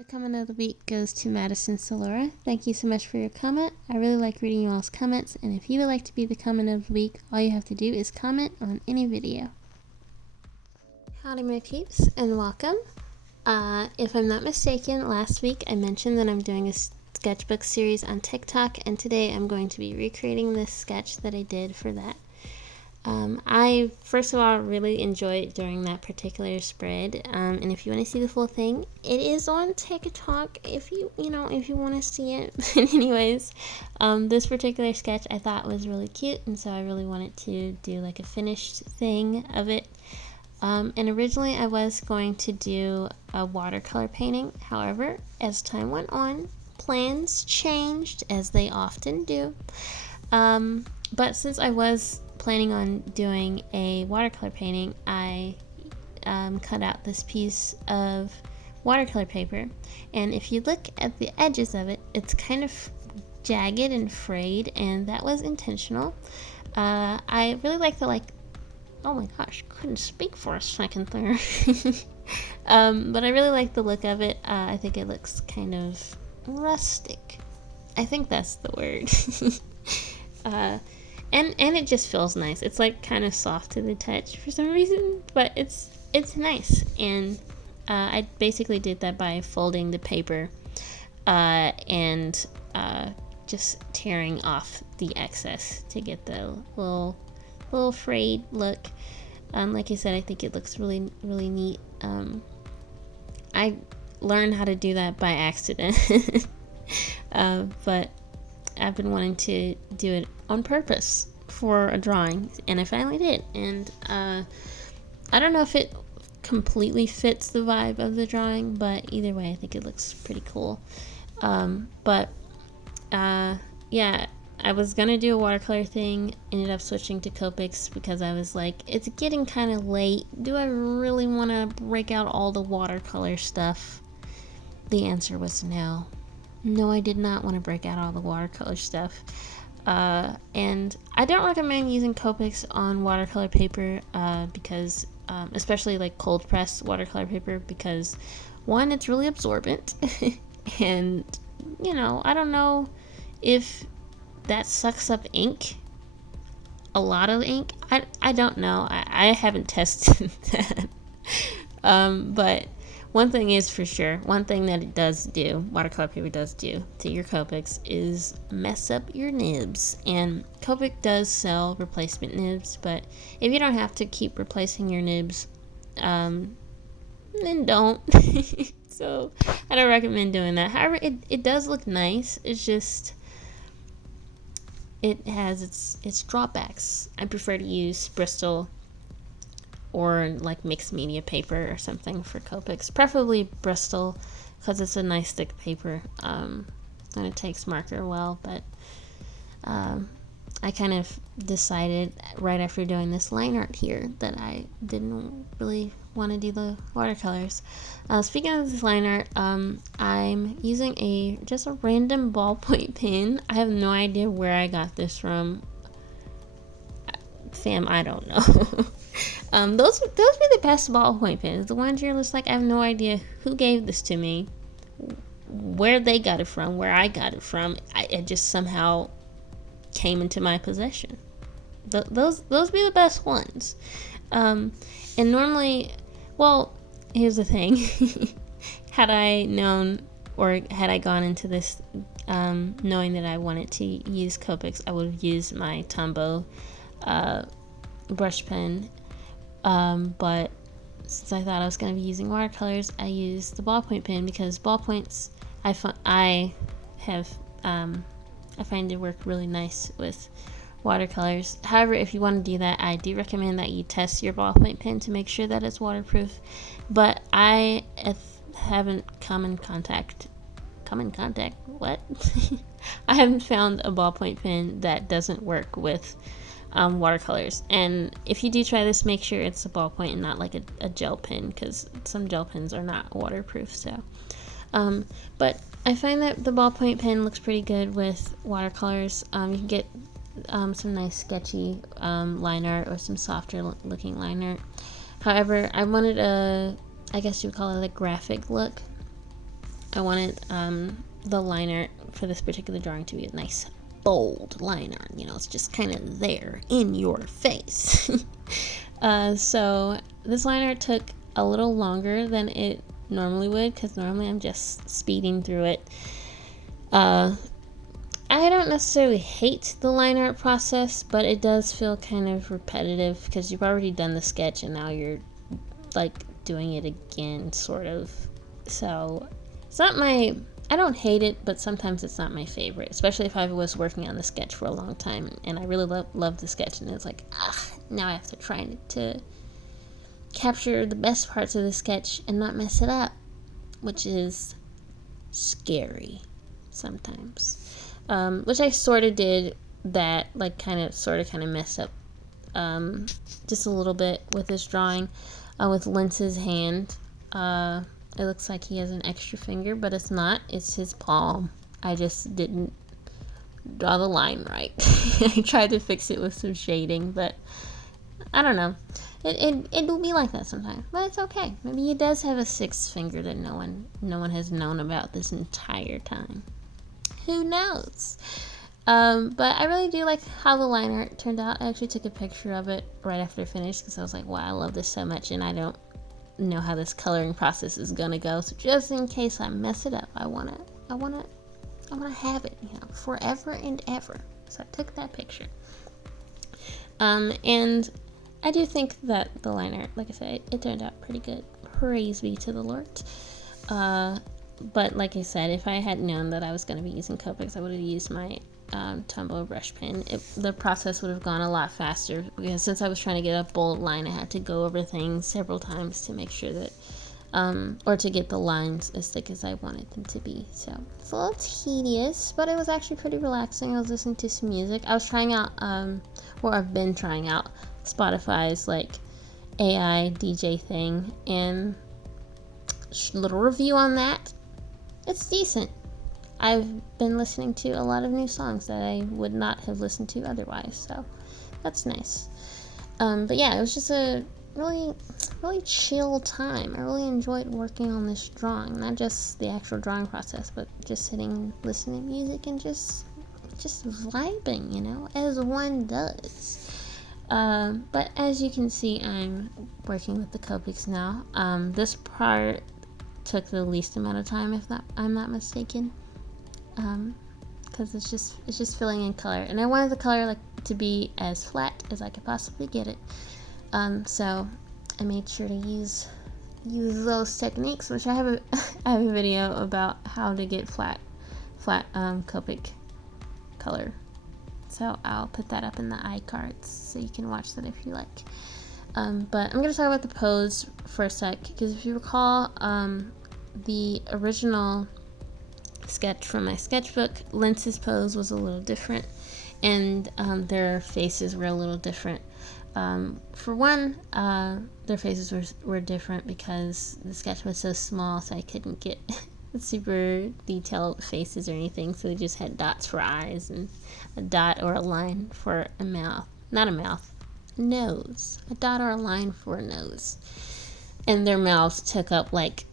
The comment of the week goes to Madison Solora. Thank you so much for your comment. I really like reading you all's comments, and if you would like to be the comment of the week, all you have to do is comment on any video. Howdy my peeps, and welcome. If I'm not mistaken, last week I mentioned that I'm doing a sketchbook series on TikTok, and today I'm going to be recreating this sketch that I did for that. I first of all really enjoyed doing that particular spread, and if you want to see the full thing, it is on TikTok if you want to see it. But anyways, this particular sketch I thought was really cute, and so I really wanted to do like a finished thing of it. And originally I was going to do a watercolor painting. However, as time went on, plans changed, as they often do. But since I was planning on doing a watercolor painting, I cut out this piece of watercolor paper, and if you look at the edges of it, it's kind of jagged and frayed, and that was intentional. I really like the oh my gosh, couldn't speak for a second there. But I really like the look of it. I think it looks kind of rustic. I think that's the word. And it just feels nice. It's like kind of soft to the touch for some reason, but it's nice. And I basically did that by folding the paper and just tearing off the excess to get the little frayed look. Like I said, I think it looks really, really neat. I learned how to do that by accident, but I've been wanting to do it on purpose for a drawing, and I finally did. And I don't know if it completely fits the vibe of the drawing, but either way I think it looks pretty cool. Yeah, I was gonna do a watercolor thing, ended up switching to Copics because I was like, it's getting kind of late. Do I really want to break out all the watercolor stuff? The answer was no. No, I did not want to break out all the watercolor stuff. And I don't recommend using Copics on watercolor paper because, especially like cold press watercolor paper, because one, it's really absorbent, and I don't know if that sucks up ink, a lot of ink. I don't know. I haven't tested that. But one thing is for sure, one thing that it does do, watercolor paper does do to your Copics, is mess up your nibs. And Copic does sell replacement nibs, but if you don't have to keep replacing your nibs, then don't. So I don't recommend doing that. However, it does look nice. It's just, it has its drawbacks. I prefer to use Bristol or like mixed media paper or something for Copics, preferably Bristol because it's a nice thick paper, and it takes marker well. But I kind of decided right after doing this line art here that I didn't really want to do the watercolors. Speaking of this line art, I'm using just a random ballpoint pen. I have no idea where I got this from. Fam, I don't know. Those be the best ballpoint pens. The ones you're just like, I have no idea who gave this to me, where they got it from, where I got it from. It just somehow came into my possession. Those be the best ones. And normally, well, here's the thing. Had I known, or had I gone into this knowing that I wanted to use Copics, I would have used my Tombow brush pen, but since I thought I was going to be using watercolors, I used the ballpoint pen because ballpoints I find it work really nice with watercolors. However, if you want to do that, I do recommend that you test your ballpoint pen to make sure that it's waterproof. But I haven't come in contact what? I haven't found a ballpoint pen that doesn't work with watercolors. And if you do try this, make sure it's a ballpoint and not like a gel pen, because some gel pens are not waterproof. So but I find that the ballpoint pen looks pretty good with watercolors. You can get some nice sketchy line art or some softer looking line art. However, I wanted I guess you would call it a graphic look. I wanted the line art for this particular drawing to be a nice bold line art. You know, it's just kind of there in your face. So this line art took a little longer than it normally would, because normally I'm just speeding through it. I don't necessarily hate the line art process, but it does feel kind of repetitive because you've already done the sketch and now you're like doing it again, sort of. So it's not my, I don't hate it, but sometimes it's not my favorite, especially if I was working on the sketch for a long time and I really love the sketch, and it's like, now I have to try to capture the best parts of the sketch and not mess it up, which is scary sometimes. Which I sort of did that, like kind of messed up just a little bit with this drawing with Lince's hand. It looks like he has an extra finger, but it's not. It's his palm. I just didn't draw the line right. I tried to fix it with some shading, but I don't know. It will be like that sometimes, but it's okay. Maybe he does have a sixth finger that no one has known about this entire time. Who knows? But I really do like how the line art turned out. I actually took a picture of it right after I finished because I was like, wow, I love this so much, and I don't know how this coloring process is gonna go. So just in case I mess it up, I wanna have it, you know, forever and ever. So I took that picture. And I do think that the line art, like I said, it turned out pretty good. Praise be to the Lord. But like I said, if I had known that I was going to be using Copics, I would have used my Tumblr brush pen. The process would have gone a lot faster, because since I was trying to get a bold line, I had to go over things several times to make sure that, or to get the lines as thick as I wanted them to be. So it's a little tedious, but it was actually pretty relaxing. I was listening to some music. I was trying out, or I've been trying out Spotify's like AI DJ thing, and little review on that. It's decent. I've been listening to a lot of new songs that I would not have listened to otherwise, so that's nice. But yeah, it was just a really chill time. I really enjoyed working on this drawing, not just the actual drawing process, but just sitting, listening to music, and just vibing, you know, as one does. But as you can see, I'm working with the Copics now. This part took the least amount of time, if I'm not mistaken, because it's just filling in color, and I wanted the color like to be as flat as I could possibly get it. So I made sure to use those techniques, which I have a video about how to get flat Copic color. So I'll put that up in the iCards so you can watch that if you like. But I'm going to talk about the pose for a sec, because if you recall, the original sketch from my sketchbook, Lince's pose was a little different, and their faces were a little different. For one, their faces were different because the sketch was so small, so I couldn't get super detailed faces or anything, so they just had dots for eyes and a dot or a line for a mouth. Not a mouth, nose. A dot or a line for a nose. And their mouths took up like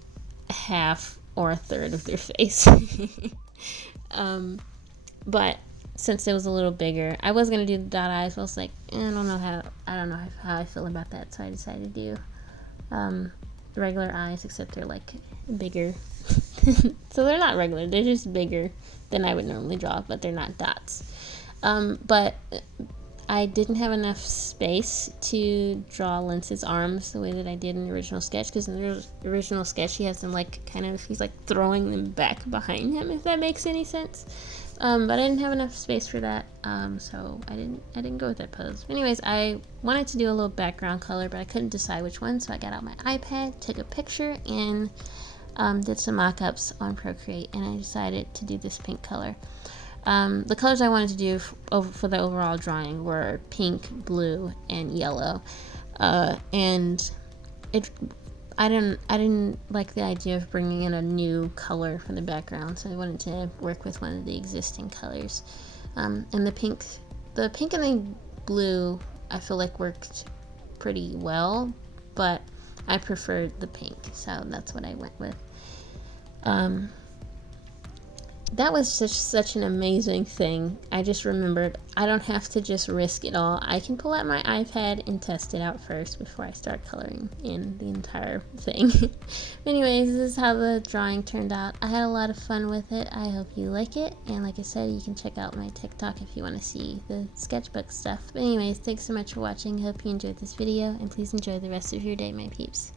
half or a third of their face. But since it was a little bigger, I was gonna do the dot eyes, but I was like, I don't know how I feel about that, so I decided to do regular eyes, except they're like bigger. So they're not regular, they're just bigger than I would normally draw, but they're not dots. But I didn't have enough space to draw Lince's arms the way that I did in the original sketch, because in the original sketch he has them like he's like throwing them back behind him, if that makes any sense. But I didn't have enough space for that, so I didn't go with that pose. Anyways, I wanted to do a little background color, but I couldn't decide which one, so I got out my iPad, took a picture, and did some mock-ups on Procreate, and I decided to do this pink color. The colors I wanted to do for the overall drawing were pink, blue, and yellow, and I didn't like the idea of bringing in a new color for the background, so I wanted to work with one of the existing colors. And the pink and the blue I feel like worked pretty well, but I preferred the pink, so that's what I went with. that was such an amazing thing. I just remembered I don't have to just risk it all. I can pull out my iPad and test it out first before I start coloring in the entire thing. Anyways, this is how the drawing turned out. I had a lot of fun with it. I hope you like it. And like I said, you can check out my TikTok if you want to see the sketchbook stuff. But anyways, thanks so much for watching. Hope you enjoyed this video, and please enjoy the rest of your day, my peeps.